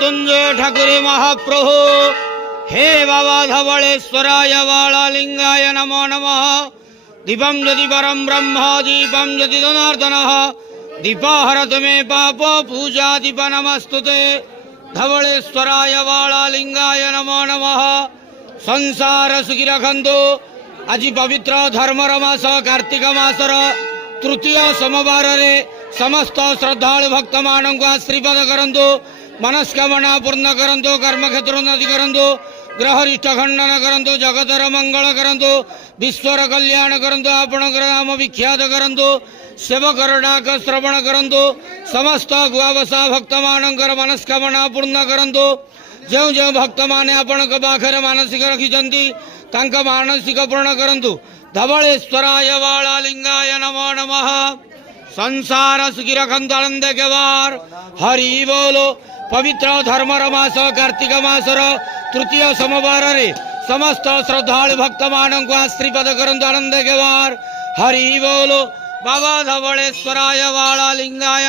मृत्युंजय ठाकुरे महाप्रभु। हे बाबा धवलेश्वराय बालालिंगाय नमो नमः। दीपं यदि परं ब्रह्म दीपं यदि जनार्दनः दीपाहरतु मे पाप पूजा दीप नमस्तुते। धवलेश्वराय बालालिंगाय नमो नमः। संसार सुखी रखंतु। आज पवित्र धर्मर मास कार्तिक मासर तृतीय सोमवार रे समस्त श्रद्धालु भक्त मानू आशीर्वाद करंतु। मनस्कामना पूर्ण करंतु। कर्म क्षेत्र उन्नति करंतु। ग्रहरिष्ठ खंडन करंतु। जगतर मंगल करंतु। विश्वर कल्याण करंतु। आपणकर नाम विख्यात करंतु। सेवकर डाक श्रवण करंतु। समस्त गुआवसा भक्त मानकर मनस्कामना पूर्ण करंतु। जो जो भक्त माने आपण पाखरे मानसिक रखिछंती तांका मानसिक पूर्ण करंतु। धवलेश्वराय बालालिंगाय नमो नमः। संसार सुखी रखंतु आनंद के बार। हरि बोलो। पवित्र धर्मर मास कार्तिक मासर तृतीय सोमवार रे समस्त श्रद्धालु भक्त मानू आशीर्वाद करंतु आनंद के बार। हरि बोलो। बाबा धवलेश्वराय बालालिंगाय।